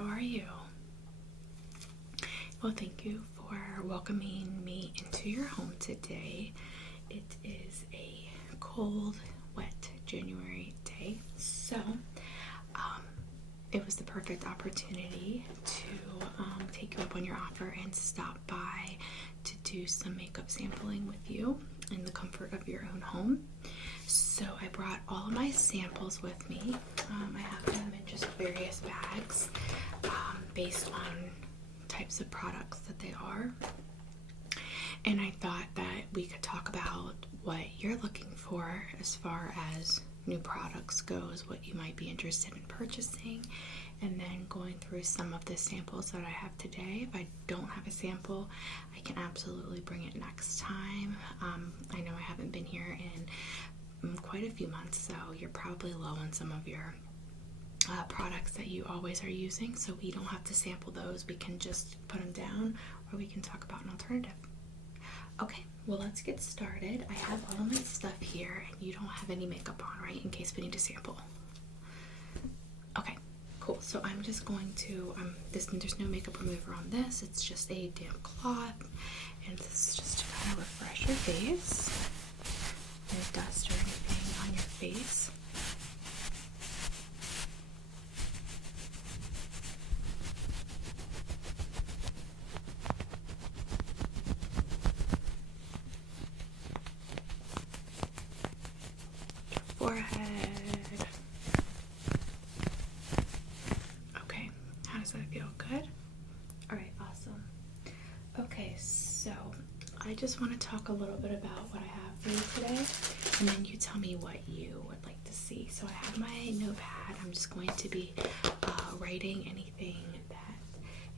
How are you? Well, thank you for welcoming me into your home today. It is a cold, wet January day, so it was the perfect opportunity to take you up on your offer and stop by to do some makeup sampling with you in the comfort of your own home. So I brought all of my samples with me. I have them in just various bags based on types of products that they are. And I thought that we could talk about what you're looking for as far as new products goes, what you might be interested in purchasing, and then going through some of the samples that I have today. If I don't have a sample, I can absolutely bring it next time. I know I haven't been here in quite a few months, so you're probably low on some of your products that you always are using, so we don't have to sample those. We can just put them down, or we can talk about an alternative. Okay, well, let's get started. I have all of my stuff here, and you don't have any makeup on, right, in case we need to sample? Okay, cool. So I'm just going to, there's no makeup remover on this. It's just a damp cloth, and this is just to kind of refresh your face. No dust or anything on your face. Forehead. Okay, how does that feel? Good? Alright, awesome. Okay, so I just want to talk a little bit about what I have for you today, and then you tell me what you would like to see. So I have my notepad. I'm just going to be writing anything that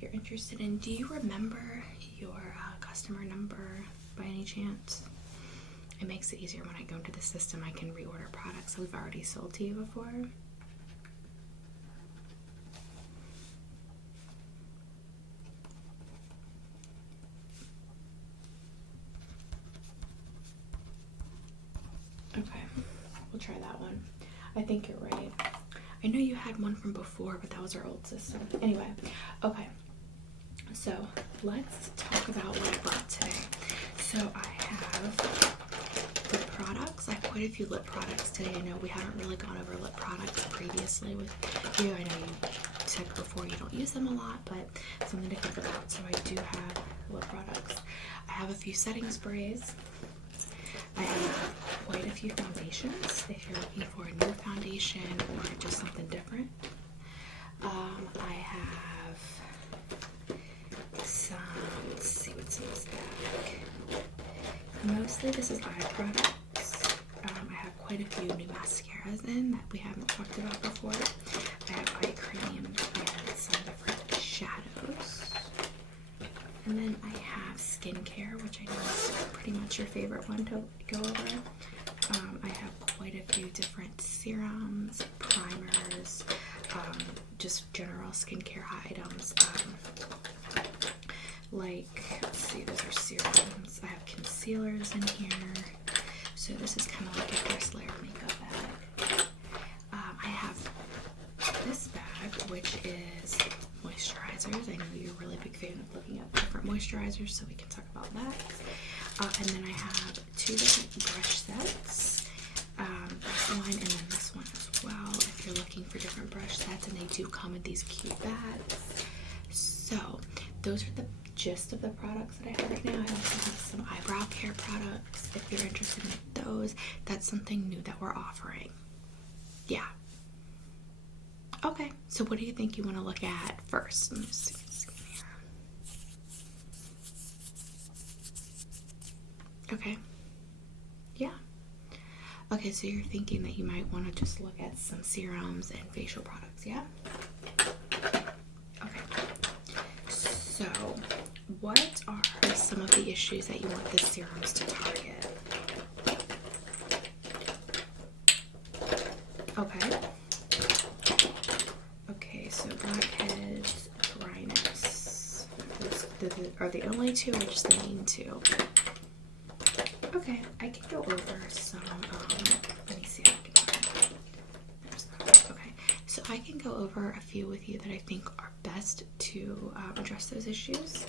you're interested in. Do you remember your customer number by any chance? It makes it easier when I go into the system. I can reorder products that we've already sold to you before. Okay, we'll try that one. I think you're right. I know you had one from before, but that was our old system. Anyway, okay. So let's talk about what I brought today. So I have lip products. I have quite a few lip products today. I know we haven't really gone over lip products previously with you. I know you said before you don't use them a lot, but something to think about. So I do have lip products. I have a few setting sprays. I have quite a few foundations if you're looking for a new foundation or just something different. I have some, let's see what's in this bag. Mostly this is eye products. I have quite a few new mascaras in that we haven't talked about before. I have eye cream and some different shadows. And then I have skincare, which I know is pretty much your favorite one to go over. I have quite a few different serums, primers, just general skincare items. Like, let's see, those are serums. I have concealers in here. So this is kind of like a first layer makeup bag. I have this bag, which is moisturizers. I know you're a really big fan of looking at different moisturizers, so we can talk about that. And then I have two different brush sets. This one and then this one as well, if you're looking for different brush sets, and they do come in these cute bags. So those are the gist of the products that I have right now. I also have some eyebrow care products if you're interested in those. That's something new that we're offering. Yeah. Okay, so what do you think you want to look at first? Let me just see what's in here. Okay. Yeah. Okay, so you're thinking that you might want to just look at some serums and facial products, yeah? Okay. So, what are some of the issues that you want the serums to target? Okay. Okay, so blackheads, dryness. Those are the only two, or just the main two? Okay, I can go over some, let me see if I can, okay. So I can go over a few with you that I think are best to address those issues.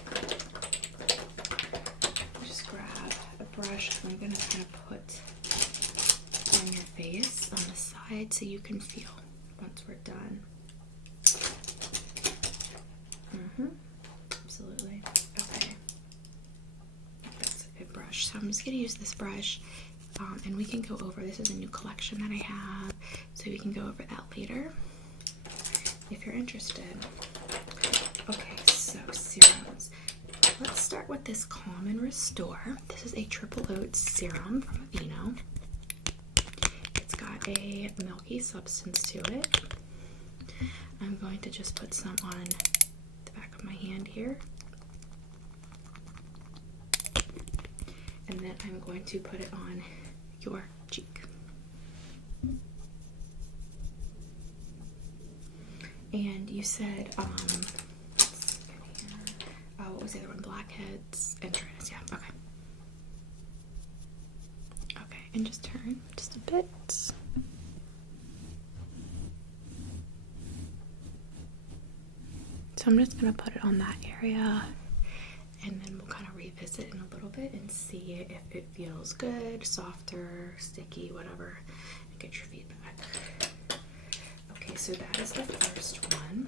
Just grab a brush and I'm going to kind of put on your face on the side so you can feel once we're done. Absolutely. Okay. That's a good brush. So I'm just going to use this brush and we can go over, this is a new collection that I have, so we can go over that later if you're interested. Okay, so serums. Let's start with this Calm and Restore. This is a triple oat serum from Aveeno. It's got a milky substance to it. I'm going to just put some on the back of my hand here. And then I'm going to put it on your cheek. And you said, what was the other one? Blackheads and dryness. Yeah, okay. Okay, and just turn just a bit. So I'm just going to put it on that area, and then we'll kind of revisit in a little bit and see if it feels good, softer, sticky, whatever, and get your feedback. Okay, so that is the first one.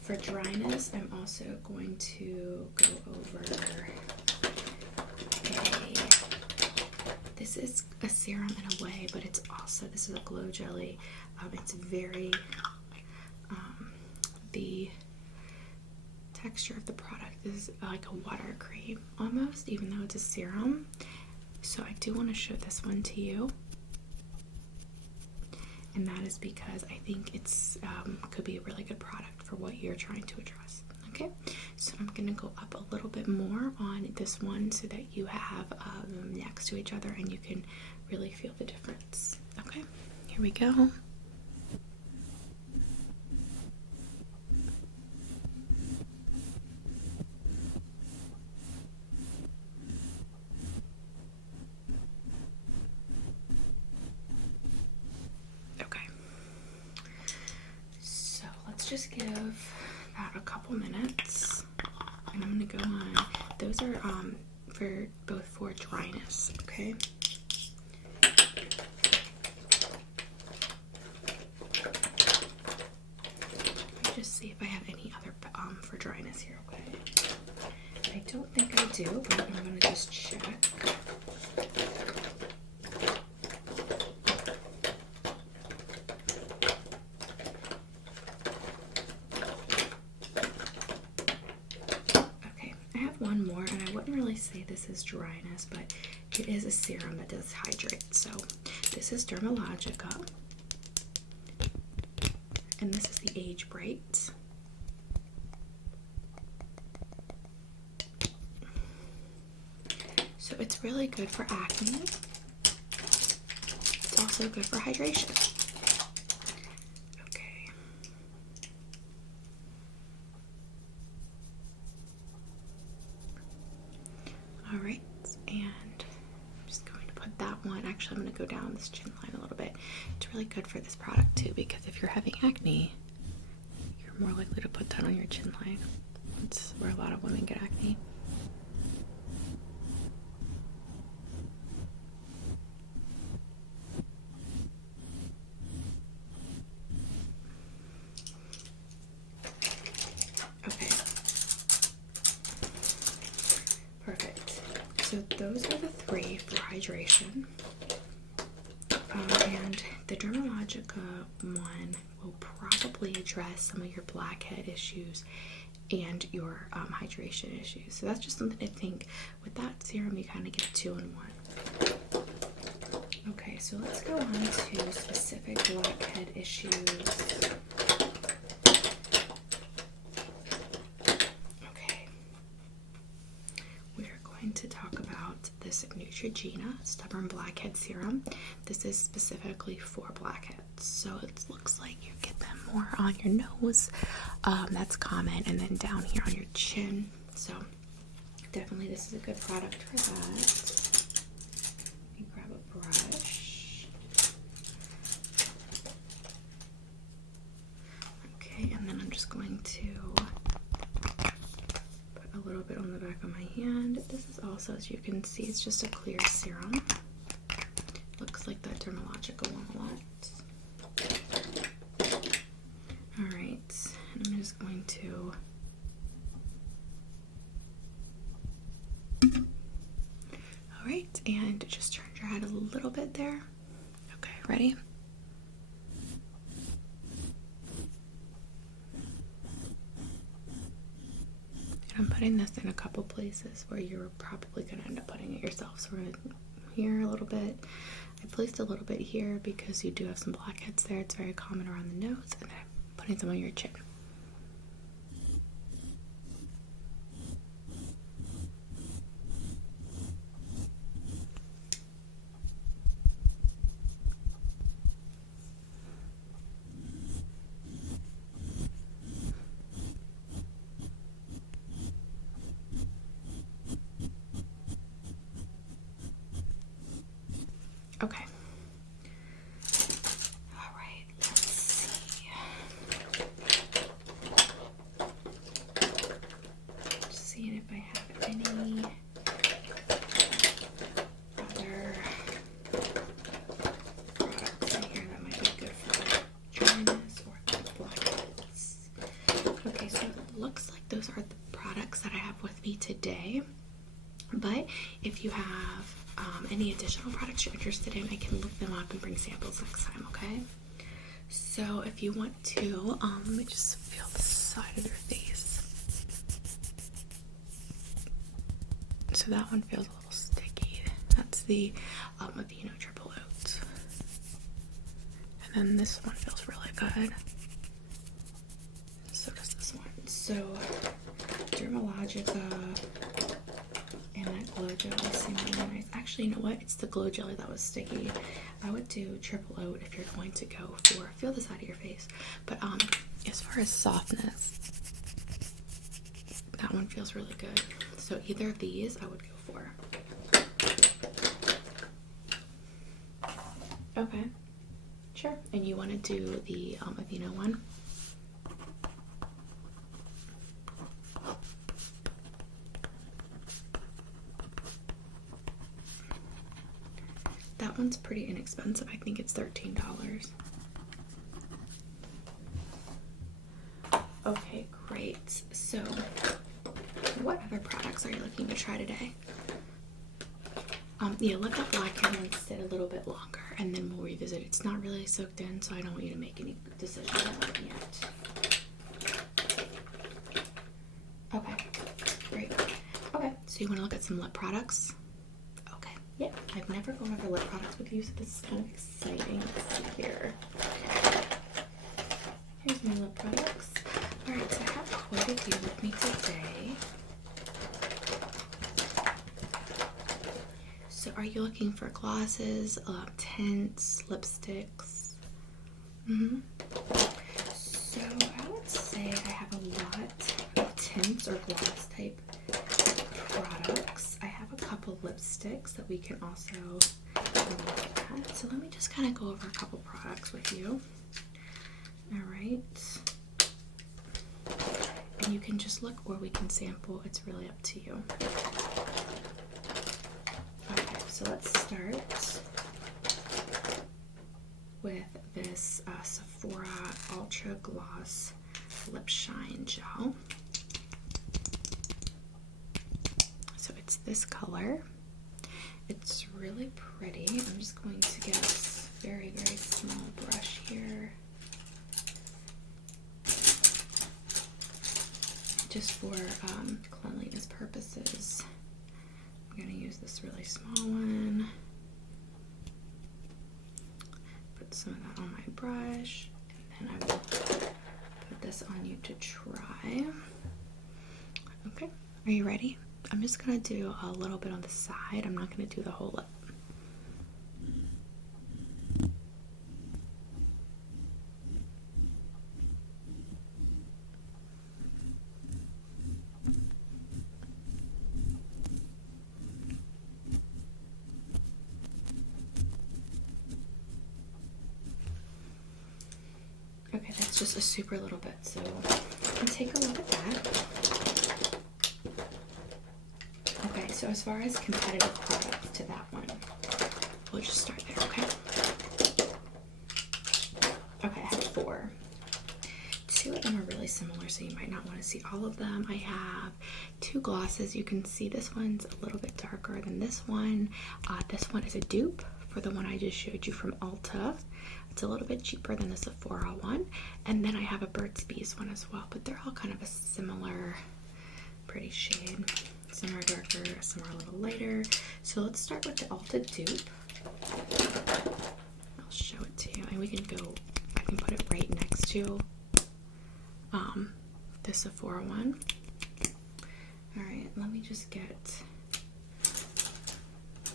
For dryness, I'm also going to go over this is a serum in a way, but it's also, this is a glow jelly. It's very, the texture of the product is like a water cream almost, even though it's a serum. So I do want to show this one to you. And that is because I think it's could be a really good product for what you're trying to address. Okay, so I'm going to go up a little bit more on this one so that you have them next to each other and you can really feel the difference. Okay, here we go. Just give that a couple minutes, and I'm going to go on. Those are for both for dryness, okay? Let me just see if I have any other for dryness here, okay? I don't think I do, but I'm going to just check. One more, and I wouldn't really say this is dryness, but it is a serum that does hydrate. So this is Dermalogica, and this is the Age Bright. So it's really good for acne. It's also good for hydration. Alright, and I'm just going to put that one, actually I'm going to go down this chin line a little bit. It's really good for this product too, because if you're having acne, you're more likely to put that on your chin line. It's where a lot of women get acne. Okay. Perfect. So those are the three for hydration. And the Dermalogica one will probably address some of your blackhead issues and your hydration issues. So that's just something to think. With that serum, you kind of get 2 in 1. Okay, so let's go on to specific blackhead issues. To talk about this Neutrogena Stubborn Blackhead Serum. This is specifically for blackheads, so it looks like you get them more on your nose. That's common, and then down here on your chin. So definitely this is a good product for that. Let me grab a brush. just going to put a little bit on the back of my hand. This is also, as you can see, it's just a clear serum. Looks like that Dermalogica one a lot. Alright, I'm just going to alright, and just turn your head a little bit there. Okay, ready? I'm putting this in a couple places where you're probably going to end up putting it yourself. So we're going to here a little bit. I placed a little bit here because you do have some blackheads there. It's very common around the nose. And then I'm putting some on your chin. Okay. All right, let's see. Just seeing if I have any other products in here that might be good for dryness or blackheads. Okay, so it looks like those are the products that I have with me today. But if you have any additional products you're interested in, I can look them up and bring samples next time, okay? So if you want to, let me just feel the side of your face. So that one feels a little sticky. That's the Aveeno Triple Oats. And then this one feels really good. So does this one. So Dermalogica and that glow jelly seem really nice. Actually, you know what? It's the glow jelly that was sticky. I would do Triple Oat if you're going to go for, feel the side of your face. But as far as softness, that one feels really good. So either of these I would go for. Okay, sure. And you want to do the Aveeno one? That one's pretty inexpensive. I think it's $13. Okay, great. So, what other products are you looking to try today? Yeah, let that blackhead one sit a little bit longer, and then we'll revisit. It's not really soaked in, so I don't want you to make any decisions on it yet. Okay, great. Okay, so you want to look at some lip products? Yeah, I've never gone over lip products with you, so this is kind of exciting. Let's see here. Here's my lip products. Alright, so I have quite a few with me today. So are you looking for glosses, tints, lipsticks? So I would say I have a lot of tints or gloss type products. I have a couple lipsticks that we can also look at. So let me just kind of go over a couple products with you. Alright. And you can just look or we can sample. It's really up to you. Okay, so let's start with this Sephora Ultra Gloss Lip Shine Gel. So it's this color. It's really pretty. I'm just going to get a very, very small brush here. Just for cleanliness purposes. I'm going to use this really small one. Put some of that on my brush. And then I will put this on you to try. Okay, are you ready? I'm just going to do a little bit on the side. I'm not going to do the whole lip. Okay, that's just a super little bit, so and take a look at that. Okay, so as far as competitive products to that one, we'll just start there, okay? Okay, I have 4. 2 of them are really similar, so you might not want to see all of them. I have 2 glosses. You can see this one's a little bit darker than this one. This one is a dupe for the one I just showed you from Ulta. It's a little bit cheaper than the Sephora one. And then I have a Burt's Bees one as well, but they're all kind of a similar pretty shade. Some are darker, some are a little lighter. So let's start with the Ulta dupe. I'll show it to you, and we can go, I can put it right next to the Sephora one. Alright, let me just get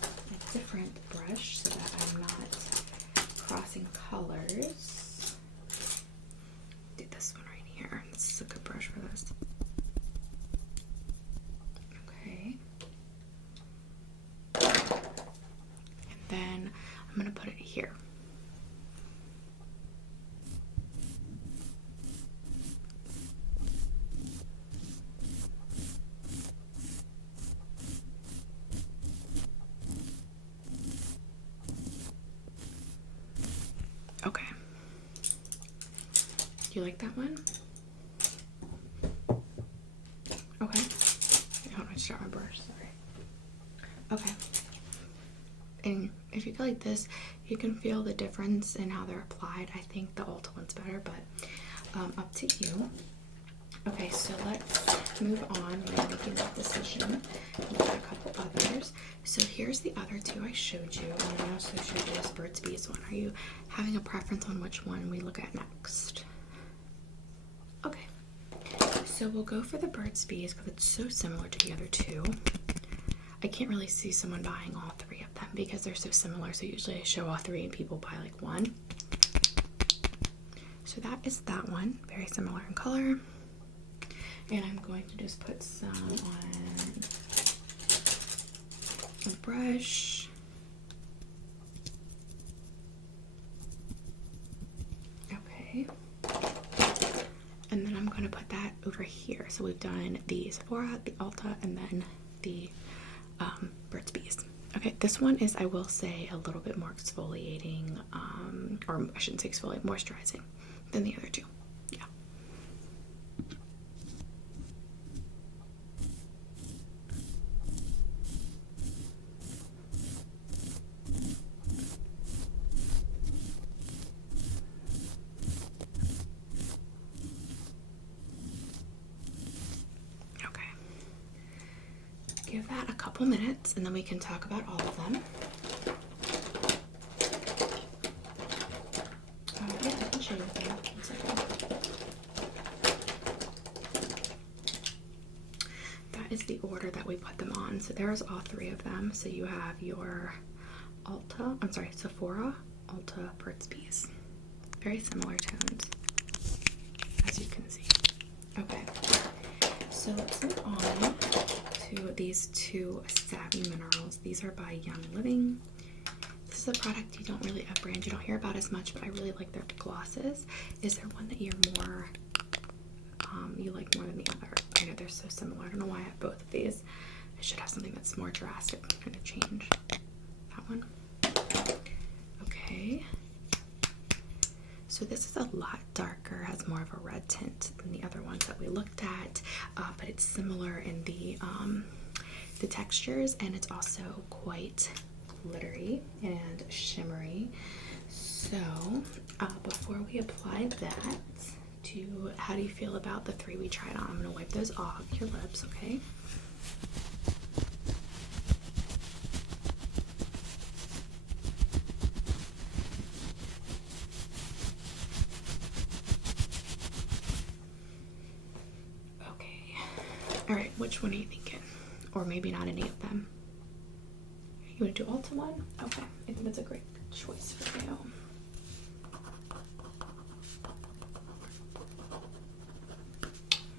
a different brush so that I'm not crossing colors. Do this one right here. This is a good brush for this. Okay. And then I'm going to put it here. Okay. Do you like that one? Okay. Hold on, start my brush, sorry. Okay. And if you feel like this, you can feel the difference in how they're applied. I think the Ulta one's better, but up to you. Okay, so let's move on. We're making that decision. We've got a couple others. So here's the other 2 I showed you, and I also showed you this Burt's Bees one. Are you having a preference on which one we look at next? Okay, so we'll go for the Burt's Bees because it's so similar to the other 2. I can't really see someone buying all 3 of them because they're so similar, so usually I show all 3 and people buy like 1. So that is that one, very similar in color. And I'm going to just put some on a brush. Okay. And then I'm going to put that over here. So we've done the Sephora, the Ulta, and then the Burt's Bees. Okay, this one is, I will say, a little bit more exfoliating, or I shouldn't say exfoliating, moisturizing than the other 2. Yeah. Give that a couple minutes and then we can talk about all of them. Yeah, I can show you them. 1 second. That is the order that we put them on. So there's all 3 of them. So you have your Sephora, Ulta, Burt's Bees. Very similar tones, as you can see. Okay, so let's move on to these 2 Savvy Minerals. These are by Young Living. This is a product you don't really, a brand you don't hear about as much, but I really like their glosses. Is there one that you're more, you like more than the other? I know they're so similar. I don't know why I have both of these. I should have something that's more drastic kind of change. That one. Okay. So this is a lot darker, has more of a red tint than the other ones that we looked at, but it's similar in the textures, and it's also quite glittery and shimmery. So before we apply that, how do you feel about the 3 we tried on? I'm going to wipe those off your lips, okay? Alright, which one are you thinking? Or maybe not any of them. You want to do Ulta one? Okay, I think that's a great choice for you.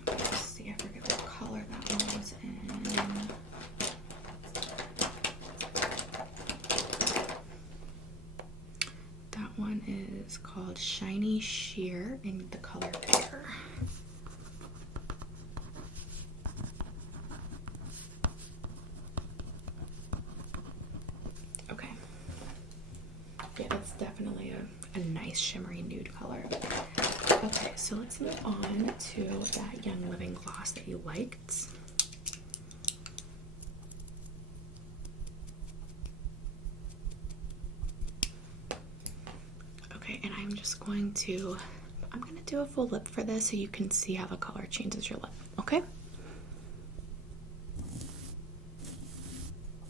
Let's see, I forget what color that one was in. That one is called Shiny Sheer in the color Pear. nice shimmery nude color. Okay, so let's move on to that Young Living gloss that you liked. Okay, and I'm gonna do a full lip for this so you can see how the color changes your lip, okay?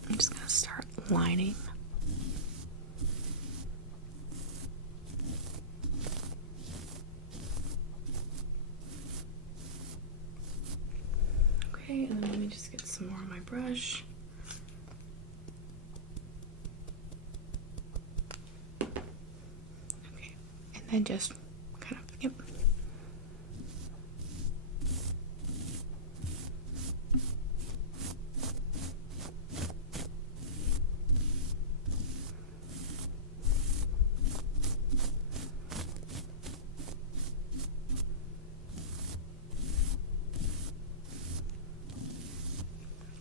I'm just gonna start lining. Okay, and then let me just get some more on my brush. Okay, and then just kind of, yep.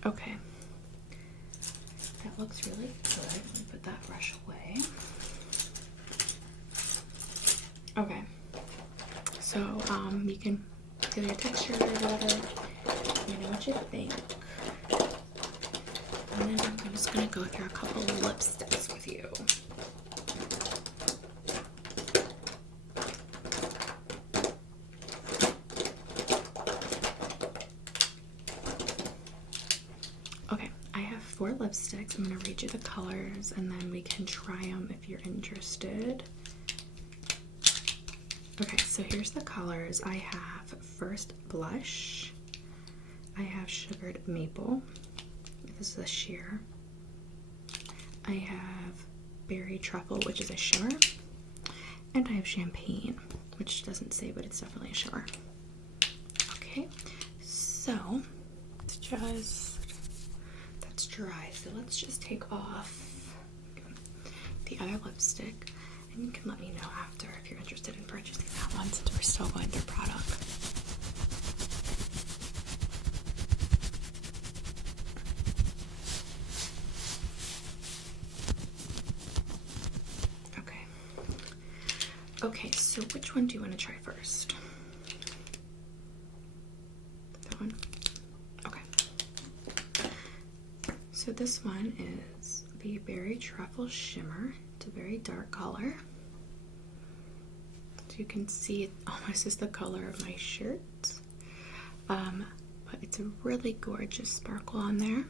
Okay, that looks really good. Let me put that brush away. Okay, so you can feel your texture or whatever. You know what you think. And then I'm just gonna go through a couple of lipsticks with you. Okay, I have 4 lipsticks. I'm going to read you the colors and then we can try them if you're interested. Okay, so here's the colors. I have First Blush. I have Sugared Maple. This is a sheer. I have Berry Truffle, which is a shimmer. And I have Champagne, which doesn't say, but it's definitely a shimmer. Okay, so it's just... that's dry, so let's just take off the other lipstick and you can let me know after if you're interested in purchasing that one since we're still going through product. Okay, so which one do you want to try first? That one? Okay. So this one is the Berry Truffle Shimmer. It's a very dark color. So you can see it almost is the color of my shirt. But it's a really gorgeous sparkle on there.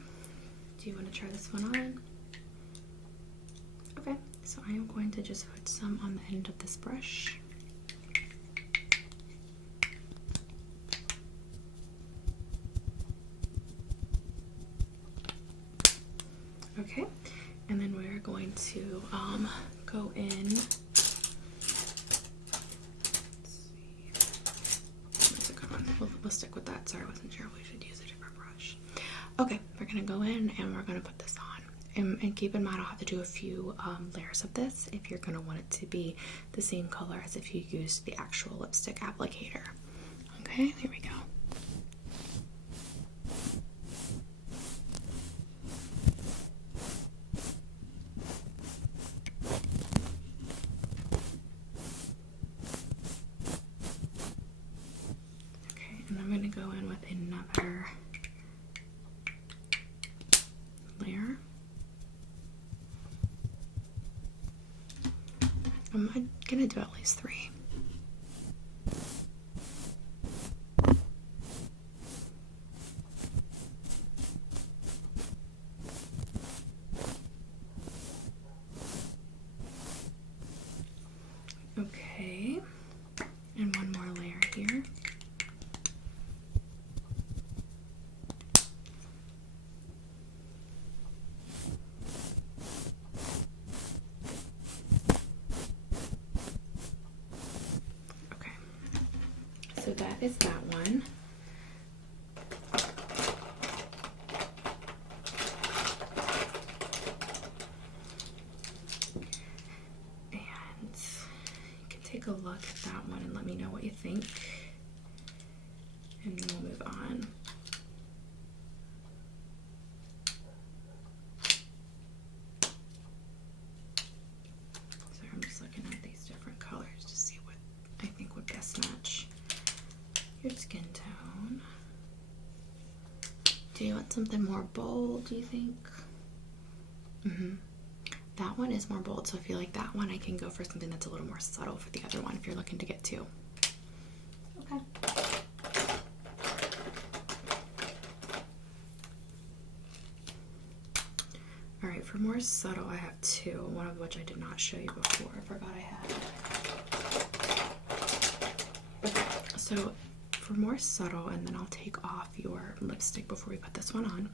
Do you want to try this one on? Okay, so I am going to just put some on the end of this brush. Okay, and then we're going to go in. Where's it gone? We'll stick with that. Sorry, I wasn't sure we should use a different brush. Okay, we're gonna go in and we're gonna put this on. And keep in mind, I'll have to do a few layers of this if you're gonna want it to be the same color as if you used the actual lipstick applicator. Okay, here we go. And I'm going to go in with another layer. I'm going to do at least 3. Okay, and one more layer here. So that is that one. And you can take a look at that one and let me know what you think. And then we'll move on. So I'm just looking at these different colors your skin tone. Do you want something more bold, do you think? That one is more bold, so if you like that one, I can go for something that's a little more subtle for the other one if you're looking to get two. Okay. Alright, for more subtle, I have two, one of which I did not show you before. I forgot I had. Okay, so for more subtle, and then I'll take off your lipstick before we put this one on.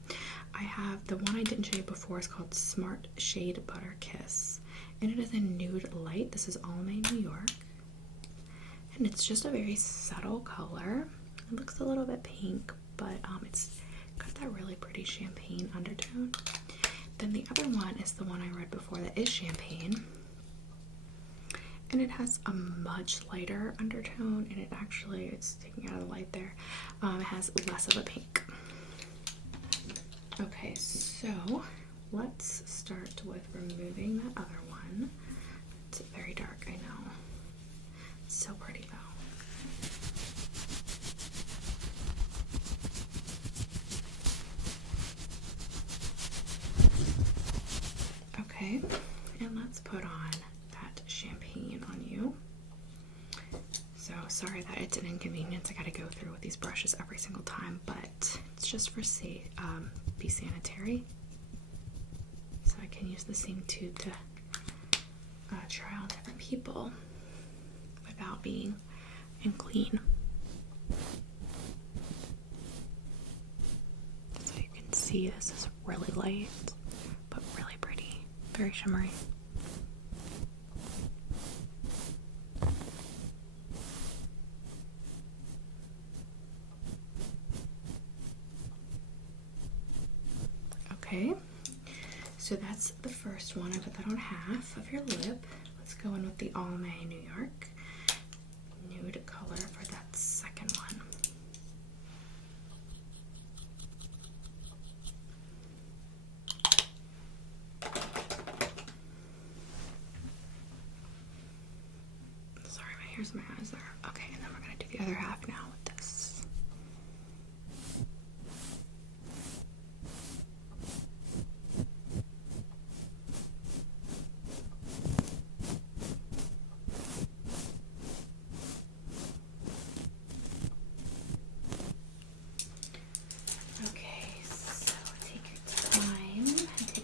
I have the one I didn't show you before. It's called Smart Shade Butter Kiss, and it is a nude light. This is Almay, New York, and it's just a very subtle color. It looks a little bit pink, but it's got that really pretty champagne undertone. Then the other one is the one I read before that is champagne, and it has a much lighter undertone, and it's taking out of the light there. It has less of a pink. Okay, so let's start with removing that other one. It's very dark, I know. It's so pretty though. Okay, and let's put on that champagne on you. So sorry that it's an inconvenience. I gotta go through with these brushes every single time, but it's just for be sanitary. So I can use the same tube to try on different people without being unclean. So you can see this is really light, but really pretty, very shimmery. Okay, so that's the first one. I put that on half of your lip. Let's go in with the Almay New York nude color for that second one. Sorry, my hair's in my eyes there. Okay, and then we're gonna do the other half now with this.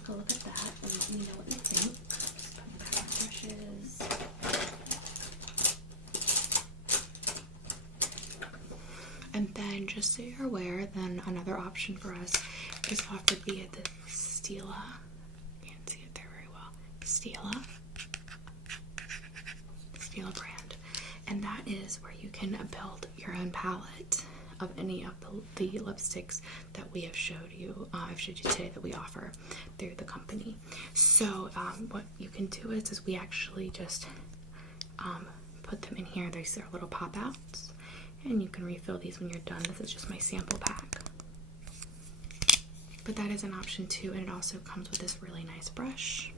Look at that and let me know what you think. Just put back my brushes. And then, just so you're aware, then another option for us is to have to be at the Stila. Can't see it there very well. Stila brand, and that is where you can build your own palette of any of the lipsticks that we have showed you. I've showed you today that we offer through the company. So what you can do is we actually just put them in here. These are little pop outs, and you can refill these when you're done. This is just my sample pack, but that is an option too, and it also comes with this really nice brush,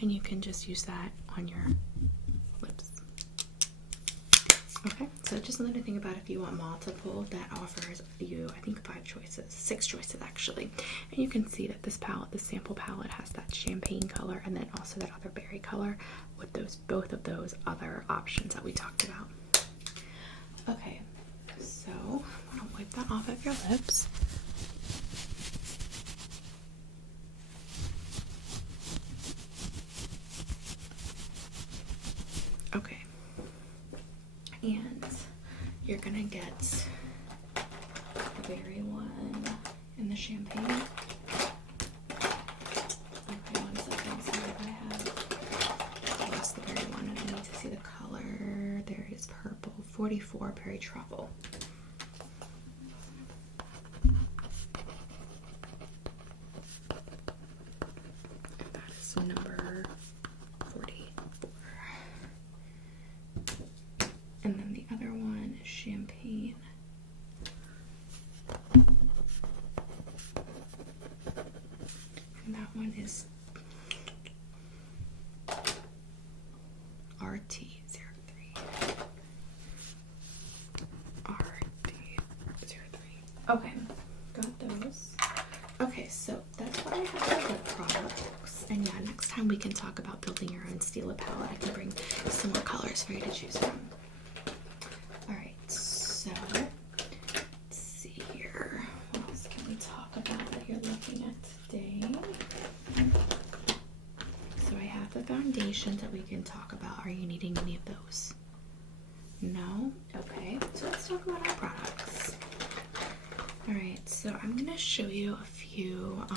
and you can just use that on your lips. Okay, so just another thing about if you want multiple, that offers you, I think, 6 choices actually. And you can see that this palette, this sample palette, has that champagne color and then also that other berry color with both of those other options that we talked about. Okay, so I'm gonna wipe that off of your lips. Okay. And you're gonna get the berry one and the champagne. Okay, 1 second. Sorry, I lost the berry one and I need to see the color. There it is, purple. 44 berry truffle. And that is number 44. And then the other one is champagne. And that one is RT03. RT03. Okay, got those. Okay, so that's what I have for the products. And yeah, next time we can talk about building your own Stila palette. I can bring some more colors for you to choose from. Alright, so let's see here. What else can we talk about that you're looking at today? So I have the foundations that we can talk about. Are you needing any of those? No? Okay, so let's talk about our products. Alright, so I'm going to show you a few eye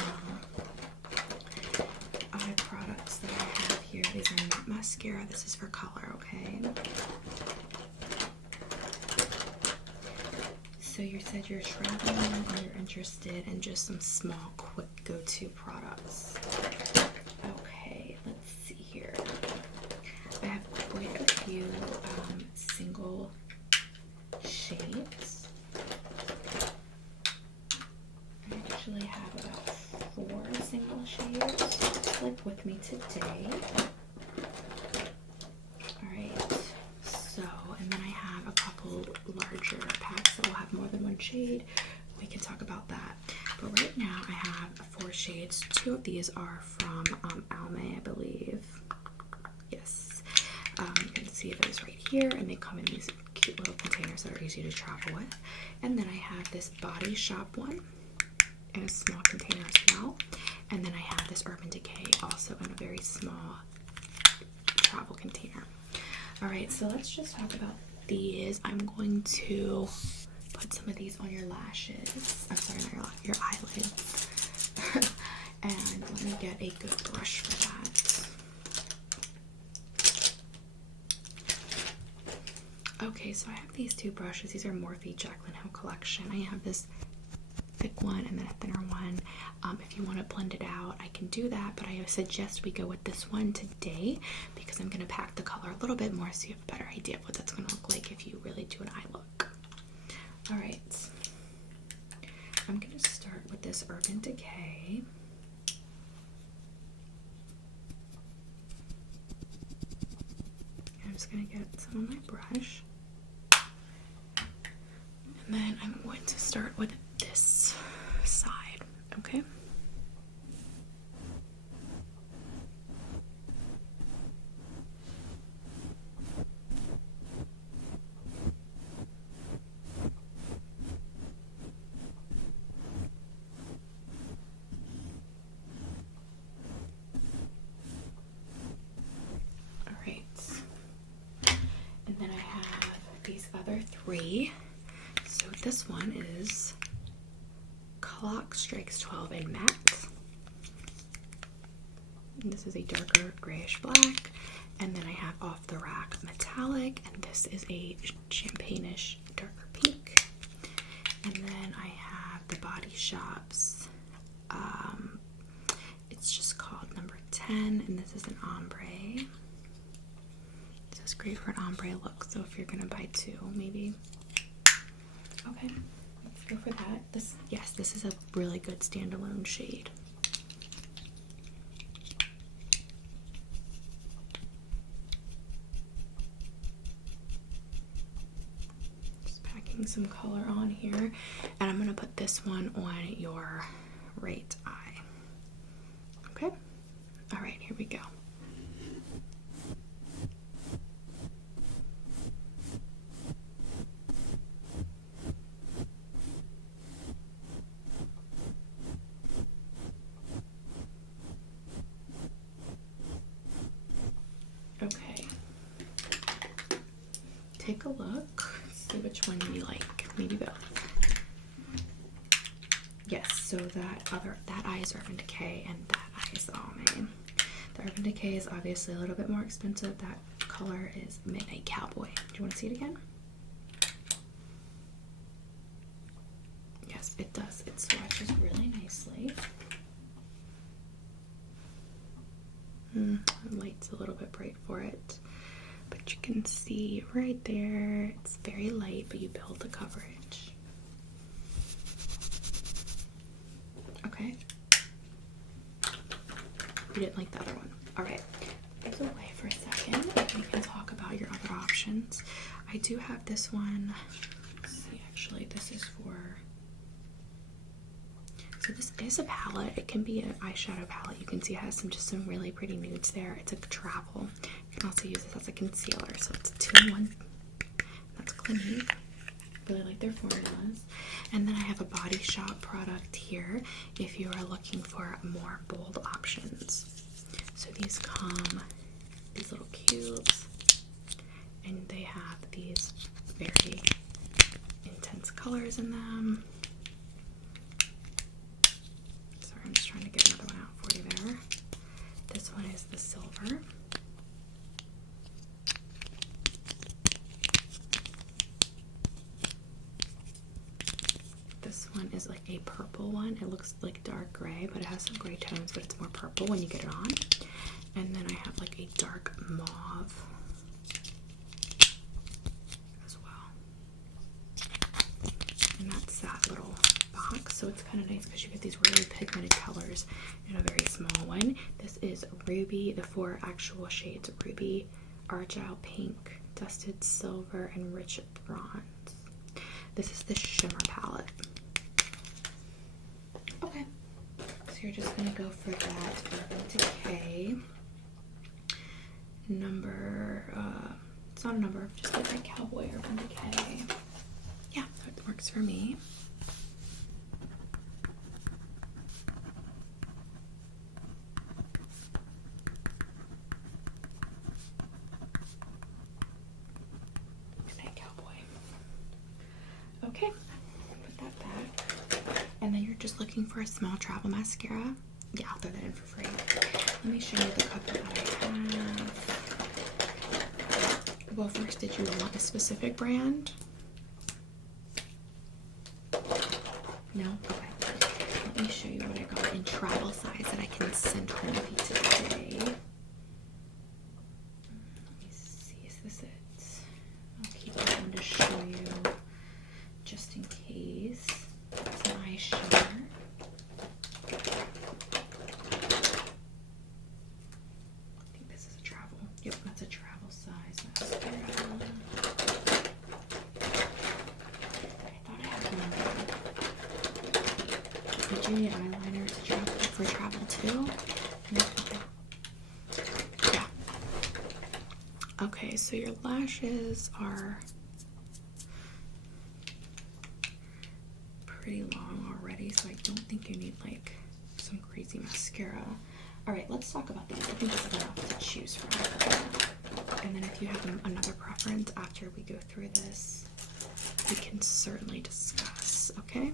products that I have here. These are not mascara. This is for color, okay? So you said you're traveling and you're interested in just some small, quick go-to products. Okay, let's see here. I have quite a few single shades. I actually have about 4 single shades, like with me today. Alright, so, and then I have a couple larger packs that will have more than one shade. We can talk about that. But right now I have 4 shades. 2 of these are from Almay, I believe. Yes. You can see those right here, and they come in these cute little containers that are easy to travel with. And then I have this Body Shop one in a small container as well. And then I have this Urban Decay also in a very small travel container. Alright, so let's just talk about these. I'm going to put some of these on your lashes. I'm sorry, not your eyelids. And let me get a good brush for that. Okay, so I have these 2 brushes. These are Morphe Jaclyn Hill collection. I have this thick one and then a thinner one. If you want to blend it out, I can do that, but I suggest we go with this one today because I'm going to pack the color a little bit more so you have a better idea of what that's going to look like if you really do an eye look. Alright, I'm going to start with this Urban Decay. I'm just going to get some on my brush. And then I'm going to start with this side, okay? Alright. And then I have these other 3. So this one is Clock Strikes 12 in matte. And this is a darker grayish black. And then I have Off the Rack metallic, and this is a champagne-ish darker pink. And then I have the Body Shop's, it's just called number 10, and this is an ombre. So it's great for an ombre look, so if you're gonna buy 2, maybe. Okay, let's go for that. This is a really good standalone shade. Just packing some color on here, and I'm going to put this one on your right eye. Okay? Alright, here we go. Okay, take a look, see which one you like, maybe both. Yes, so that eye is Urban Decay and that eye is Almay. The Urban Decay is obviously a little bit more expensive. That color is Midnight Cowboy. Do you want to see it again? Yes, it does. It swatches really nicely. The light's a little bit bright for it, but you can see right there, it's very light, but you build the coverage. Okay. You didn't like the other one. Alright, put those away for a second. We can talk about your other options. I do have this one. Let's see, actually, this is for So this is a palette. It can be an eyeshadow palette. You can see it has some really pretty nudes there. It's a travel. You can also use this as a concealer. So it's a 2-in-1. That's Clinique. Really like their formulas. And then I have a Body Shop product here if you are looking for more bold options. So these come, these little cubes, and they have these very intense colors in them. Sorry, I'm just trying to get another one out for you there. This one is the silver. This one is like a purple one. It looks like dark gray, but it has some gray tones, but it's more purple when you get it on. And then I have like a dark mauve as well. And that's that little box. So it's kind of nice because you get these really pigmented colors in a very small one. This is Ruby, the 4 actual shades: Ruby, Argyle Pink, Dusted Silver, and Rich Bronze. This is the shimmer palette. Okay, so you're just gonna go for that Urban Decay number. It's not a number, just like that Cowboy Urban Decay. Yeah, that works for me. Good night, Cowboy. Okay, put that back. And then you're just looking for a small travel mascara. Yeah, I'll throw that in for free. Let me show you the couple that I have. Well, first, did you want a specific brand? No? Okay. Let me show you what I got in travel size that I can send home with you today. Let me see, is this it? I'll keep that one to show you just in case. It's an eye shimmer. I think this is a travel. Yep, that's a travel size mascara. I thought I had one. Did you need eyeliner to travel for travel too? Yeah. Okay, so your lashes are pretty long already, so I don't think you need like some crazy mascara. Alright, let's talk about these. I think this is enough to choose from. And then if you have another preference after we go through this, we can certainly discuss, okay?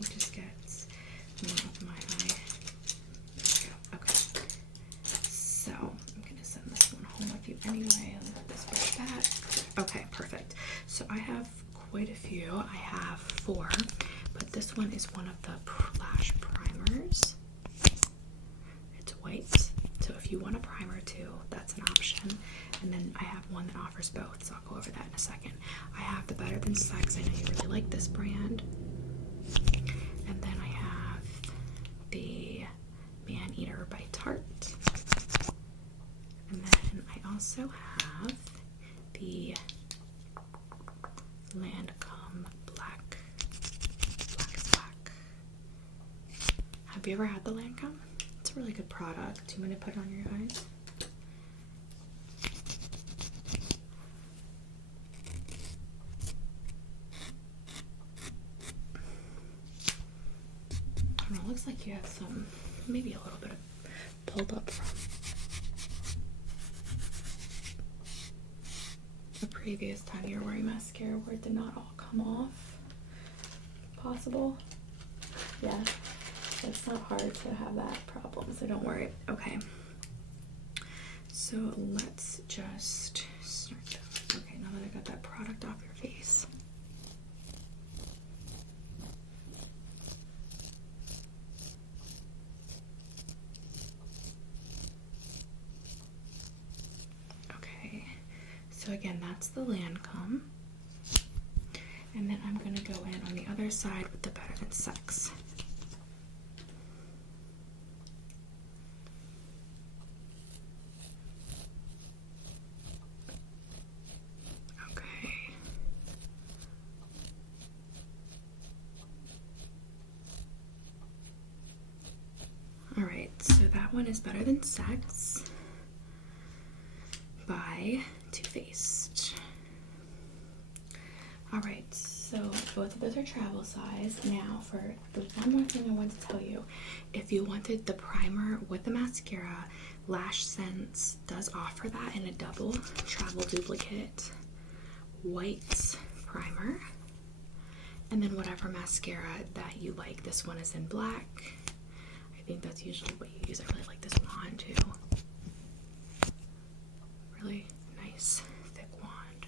You just get more of my eye. There we go. Okay. So I'm gonna send this one home with you anyway. I'll let this brush back. Okay, perfect. So I have quite a few. I have 4, but this one is one of the lash primers. It's white, so if you want a primer too, that's an option. And then I have one that offers both, so I'll go over that in a second. I have the Better Than Sex. I know you really like this brand. And then I have the Man Eater by Tarte. And then I also have the Lancome Black is Black. Have you ever had the Lancome? It's a really good product. Do you want to put it on your eyes? I don't know, it looks like you have some, maybe a little bit of buildup from the previous time you were wearing mascara where it did not all come off. Possible? Yeah, it's not hard to have that problem, so don't worry. Okay, so let's just start them. Okay, now that I got that product off your face. So again, that's the Lancome. And then I'm going to go in on the other side with the Better Than Sex. Okay. One is Better Than Sex by Too Faced. Alright, so both of those are travel size. Now, there's one more thing I want to tell you. If you wanted the primer with the mascara, Lash Sense does offer that in a double travel duplicate white primer. And then whatever mascara that you like. This one is in black. I think that's usually what you use. I really like this wand too. Really nice thick wand.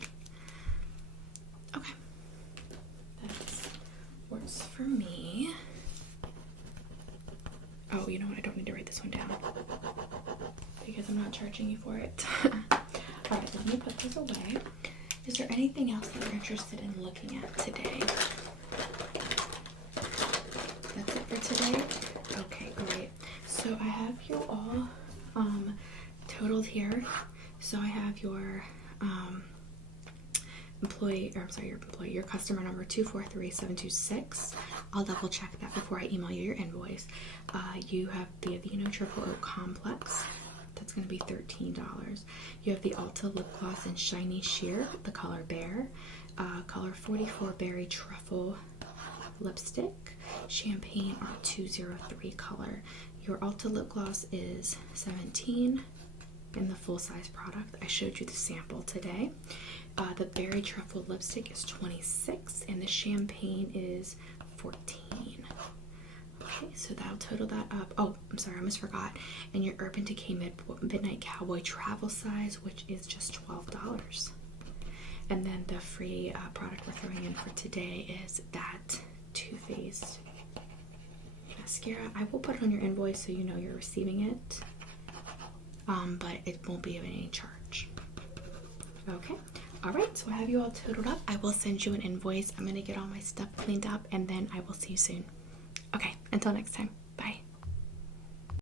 Okay. That works for me. Oh, you know what? I don't need to write this one down because I'm not charging you for it. Alright, let me put this away. Is there anything else that you're interested in looking at today? That's it for today? Okay, great. So I have you all totaled here. So I have your your customer number 243726. I'll double check that before I email you your invoice. You have the Aveeno Triple Oak Complex. That's going to be $13. You have the Ulta Lip Gloss in Shiny Sheer, the color Bear, color 44 Berry Truffle Lipstick, Champagne R203 color. Your Ulta Lip Gloss is $17 in the full-size product. I showed you the sample today. The Berry Truffle Lipstick is $26 and the Champagne is $14. Okay, so that'll total that up. Oh, I'm sorry, I almost forgot. And your Urban Decay Midnight Cowboy travel size, which is just $12. And then the free product we're throwing in for today is that Too Faced mascara. I will put it on your invoice so you know you're receiving it, but it won't be of any charge. Okay. All right, so I have you all totaled up. I will send you an invoice. I'm going to get all my stuff cleaned up, and then I will see you soon. Okay, until next time.